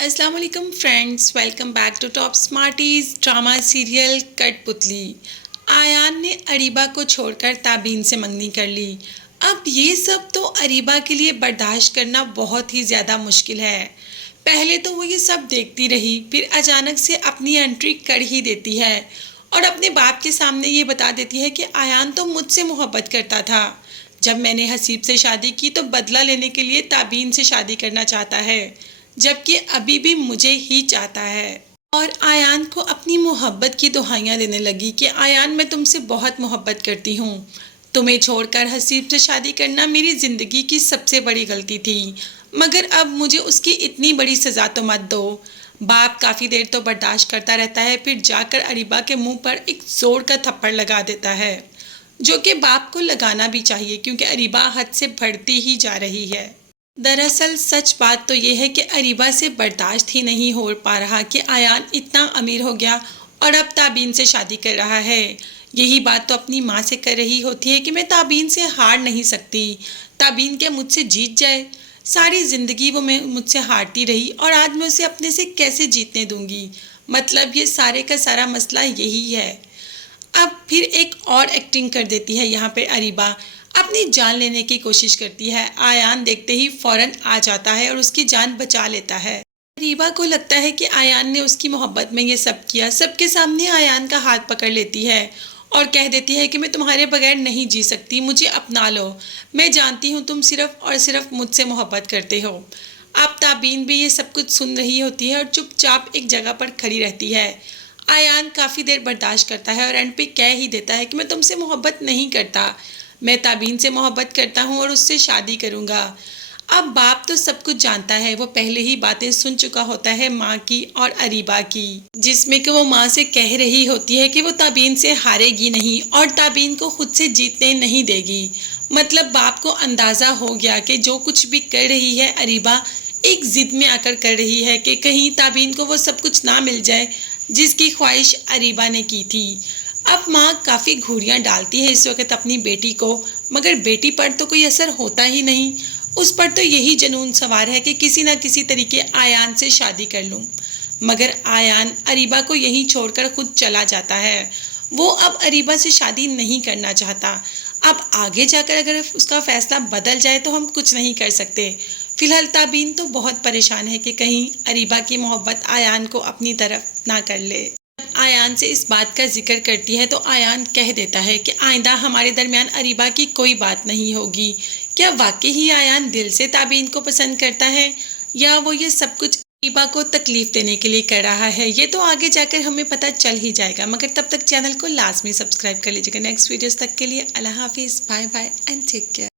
अस्सलाम वालेकुम friends, welcome back to top smarties drama serial Kathputli. Ayaan ने अरीबा को छोड़कर ताबीन से मंगनी कर ली। अब ये सब तो अरीबा के लिए बर्दाश्त करना बहुत ही ज़्यादा मुश्किल है। पहले तो वो ये सब देखती रही, फिर अचानक से अपनी एंट्री कर ही देती है और अपने बाप के सामने ये बता देती है कि आयान तो मुझसे मोहब्बत करता था। जब मैंने हसीब से शादी की तो बदला लेने के लिए ताबीन से शादी करना चाहता है, जबकि अभी भी मुझे ही चाहता है। और आयान को अपनी मोहब्बत की दुहाइयाँ देने लगी कि आयान, मैं तुमसे बहुत मोहब्बत करती हूँ। तुम्हें छोड़कर हसीब से शादी करना मेरी ज़िंदगी की सबसे बड़ी गलती थी, मगर अब मुझे उसकी इतनी बड़ी सज़ा तो मत दो। बाप काफ़ी देर तो बर्दाश्त करता रहता है, फिर जाकर अरीबा के मुंह पर एक जोर का थप्पड़ लगा देता है, जो कि बाप को लगाना भी चाहिए क्योंकि अरीबा हद से बढ़ती ही जा रही है। दरअसल सच बात तो ये है कि अरीबा से बर्दाश्त ही नहीं हो पा रहा कि आयान इतना अमीर हो गया और अब ताबीन से शादी कर रहा है। यही बात तो अपनी माँ से कर रही होती है कि मैं ताबीन से हार नहीं सकती, ताबीन क्या मुझसे जीत जाए। सारी ज़िंदगी वो मैं मुझसे हारती रही और आज मैं उसे अपने से कैसे जीतने दूंगी। मतलब ये सारे का सारा मसला यही है। अब फिर एक और एक्टिंग कर देती है यहाँ पे अरीबा, अपनी जान लेने की कोशिश करती है। आयान देखते ही फौरन आ जाता है और उसकी जान बचा लेता है। अरीबा को लगता है कि आयान ने उसकी मोहब्बत में ये सब किया। सबके सामने आयान का हाथ पकड़ लेती है और कह देती है कि मैं तुम्हारे बगैर नहीं जी सकती, मुझे अपना लो। मैं जानती हूँ तुम सिर्फ और सिर्फ मुझसे मोहब्बत करते हो। अब ताबीन भी ये सब कुछ सुन रही होती है और चुपचाप एक जगह पर खड़ी रहती है। आयान काफ़ी देर बर्दाश्त करता है और एंड पे कह ही देता है कि मैं तुमसे मोहब्बत नहीं करता, मैं ताबीन से मोहब्बत करता हूँ और उससे शादी करूँगा। अब बाप तो सब कुछ जानता है, वो पहले ही बातें सुन चुका होता है माँ की और अरीबा की, जिसमें कि वो माँ से कह रही होती है कि वो ताबीन से हारेगी नहीं और ताबीन को खुद से जीतने नहीं देगी। मतलब बाप को अंदाज़ा हो गया कि जो कुछ भी कर रही है अरीबा एक ज़िद में आकर कर रही है कि कहीं ताबीन को वो सब कुछ ना मिल जाए जिसकी ख्वाहिश अरीबा ने की थी। अब माँ काफ़ी घूरियाँ डालती है इस वक्त अपनी बेटी को, मगर बेटी पर तो कोई असर होता ही नहीं। उस पर तो यही जुनून सवार है कि किसी ना किसी तरीके आयान से शादी कर लूँ। मगर आयान अरीबा को यहीं छोड़कर खुद चला जाता है। वो अब अरीबा से शादी नहीं करना चाहता। अब आगे जाकर अगर उसका फैसला बदल जाए तो हम कुछ नहीं कर सकते। फिलहाल ताबीन तो बहुत परेशान है कि कहीं अरीबा की मोहब्बत आयान को अपनी तरफ ना कर ले। आयान से इस बात का जिक्र करती है तो आयान कह देता है कि आइंदा हमारे दरमियान अरीबा की कोई बात नहीं होगी। क्या वाकई ही आयान दिल से ताबीन को पसंद करता है या वो ये सब कुछ अरीबा को तकलीफ देने के लिए कर रहा है, ये तो आगे जाकर हमें पता चल ही जाएगा। मगर तब तक चैनल को लाजमी सब्सक्राइब कर लीजिएगा। नेक्स्ट वीडियोस तक के लिए अल्लाह हाफिज़, bye bye and take care.